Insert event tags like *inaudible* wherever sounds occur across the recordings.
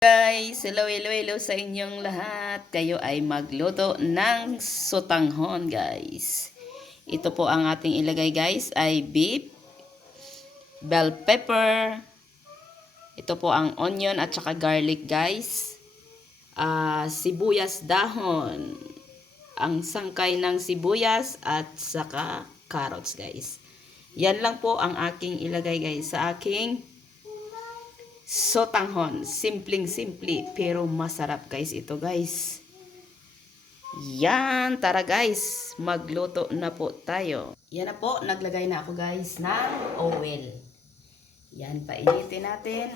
Guys, hello, hello, hello sa inyong lahat. Kayo ay magluto ng sotanghon, guys. Ito po ang ating ilagay, guys, ay beef, bell pepper, ito po ang onion at saka garlic, guys. Ah, sibuyas dahon, ang sangkay ng sibuyas at saka carrots, guys. Yan lang po ang aking ilagay, guys, sa aking sotanghon. Simpleng-simple pero masarap guys ito guys. Yan, tara guys, magluto na po tayo. Yan na po, naglagay na ako guys ng oil. Yan, painitin natin.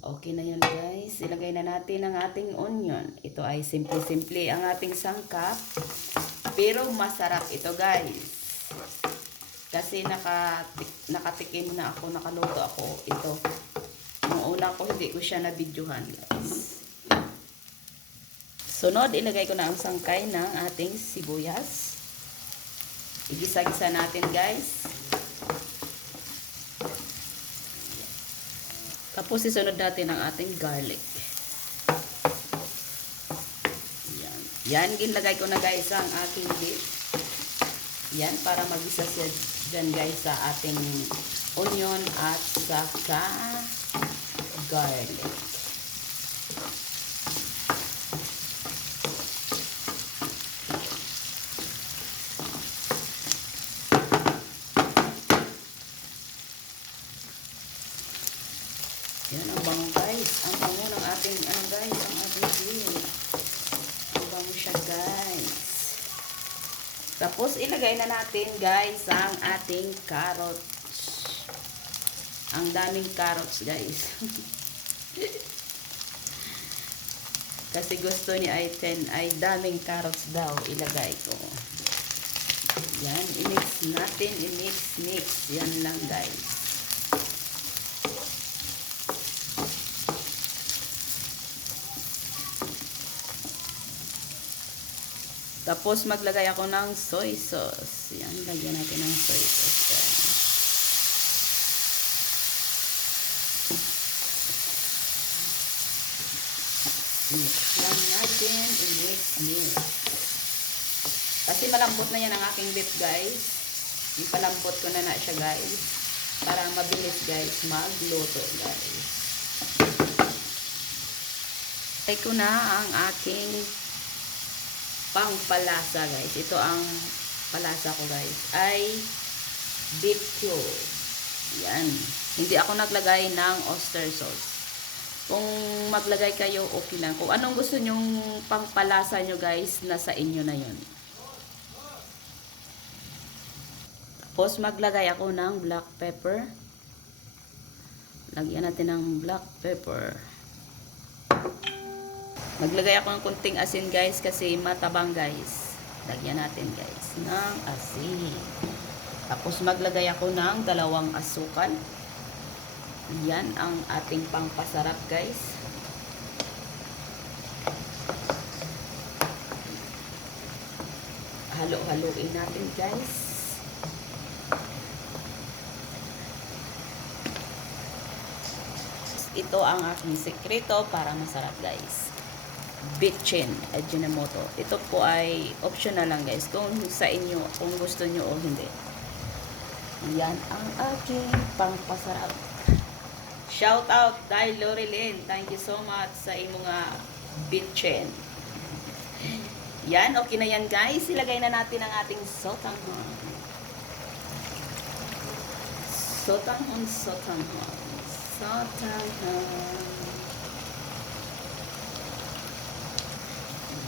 Okay na yan guys. Ilagay na natin ang ating onion. Ito ay simple-simple ang ating sangkap. Pero masarap ito guys. Kasi naka, nakatikim na ako, nakaluto ako ito. Nung ko, hindi ko siya nabidyohan, guys. Sunod, ilagay ko na ang sangkay ng ating sibuyas. Igisa-gisa natin, guys. Tapos, isunod natin ang ating garlic. Yan. Yan, ginlagay ko na, guys, ang ating beef. Yan, para magisa siya dyan guys sa ating onion at saka garlic. Yan ang bango guys. Ang bango ng ating, ano guys, ang ating beef. Ang bango siya guys. Tapos, ilagay na natin, guys, ang ating carrots. Ang daming carrots, guys. *laughs* Kasi gusto ni Aiten ay daming carrots daw ilagay ko. Yan, i-mix natin, i-mix, mix. Yan lang, guys. Tapos maglagay ako ng soy sauce. Yan, lagyan natin ng soy sauce. Yan. Mix natin. I-mix, mix. Kasi malambot na yan ang aking beef, guys. Ipalambot ko na na siya, guys. Para mabilis, guys, magluto, guys. Ay ko na ang aking pangpalasa guys. Ito ang palasa ko guys. Ay beef cube. Yan. Hindi ako naglagay ng oyster sauce. Kung maglagay kayo, okay lang. Kung anong gusto nyong pangpalasa nyo guys, nasa inyo na yun. Tapos maglagay ako ng black pepper. Lagyan natin ng black pepper. Maglagay ako ng kunting asin guys kasi matabang guys. Lagyan natin guys ng asin. Tapos maglagay ako ng dalawang asukal. Yan ang ating pangpasarap guys. Halo-haloin natin guys. Ito ang aking sekreto para masarap guys bitchin Ajinomoto. Ito po ay optional lang guys. Kung sa inyo, kung gusto nyo o hindi. Yan ang aking pangpasarap. Shout out dahil Lorilyn. Thank you so much sa imong nga bitchin. Yan, okay na yan guys. Ilagay na natin ang ating sotanghon. Sotanghon, sotanghon. Sotanghon.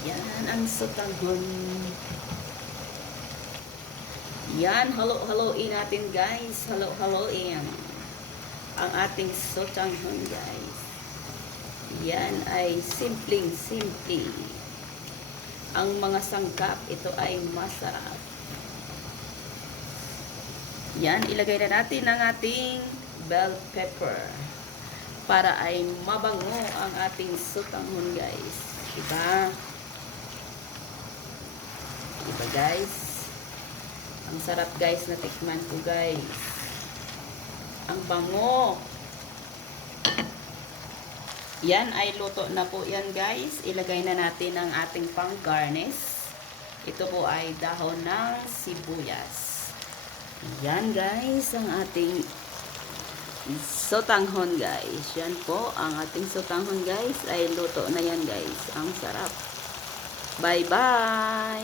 Yan ang sotanghon. Yan, halo-haloin natin guys. Halo-haloin. Ang ating sotanghon guys. Yan ay simpleng-simple. Ang mga sangkap, ito ay masarap. Yan, ilagay na natin ang ating bell pepper para ay mabango ang ating sotanghon guys. Diba? Diba guys? Ang sarap guys na tikman ko guys. Ang bango. Yan ay luto na po yan guys. Ilagay na natin ang ating pang garnish. Ito po ay dahon ng sibuyas. Yan guys, ang ating sotanghon guys. Yan po, ang ating sotanghon guys ay luto na yan guys. Ang sarap. Bye-bye!